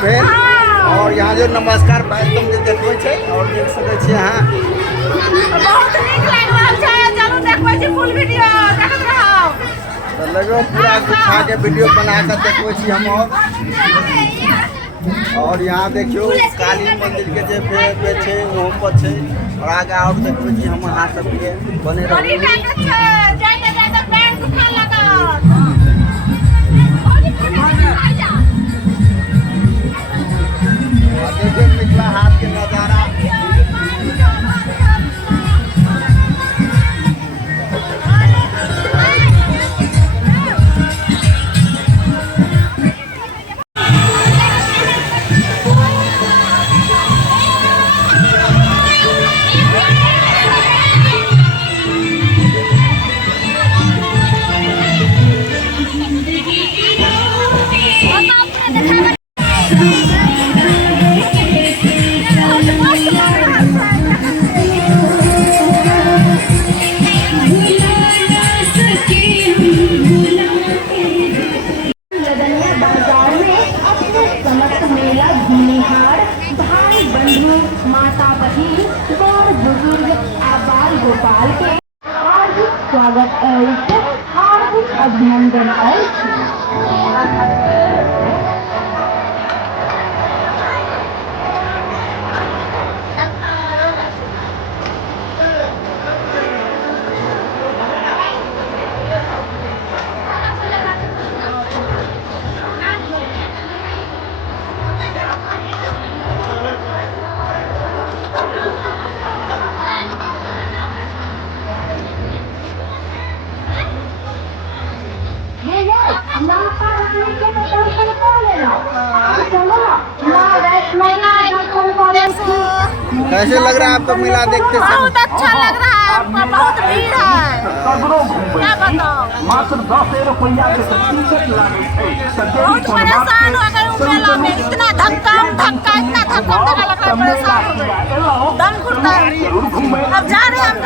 पूजा भेल और यहाँ जो नमस्कार तुम देखबै छै और देख सकै छी यहाँ बहुत नीक लाग रहल छै। चलू देखबै छी फुल वीडियो देखत रहब। तो लगो पूरा गुफा के वीडियो बना कर देखबै छी हम। और यहाँ देखियो काली मंदिर के जे पे छै वहाँ पर छै और आगे और देखबै छी हम अहाँ सब के बने बड़ी रहल ताकत छै। जाते जाते पैर दुखा लागत। देखिए मिथिला हाट के नजारा। माता बहिन बड़ बुजुर्ग आबाल गोपाल के हार्दिक स्वागत अछि, हार्दिक अभिनंदन अछि। कैसे लग रहा है आपको मेला देखते समय? बहुत अच्छा लग रहा है। बहुत भीड़ है। क्या बताओ, बहुत परेशान हो गए हूँ मेला में। इतना धक्का धक्का लगा, परेशान हो गए। दम घुटता है। अब जा रहे हैं हम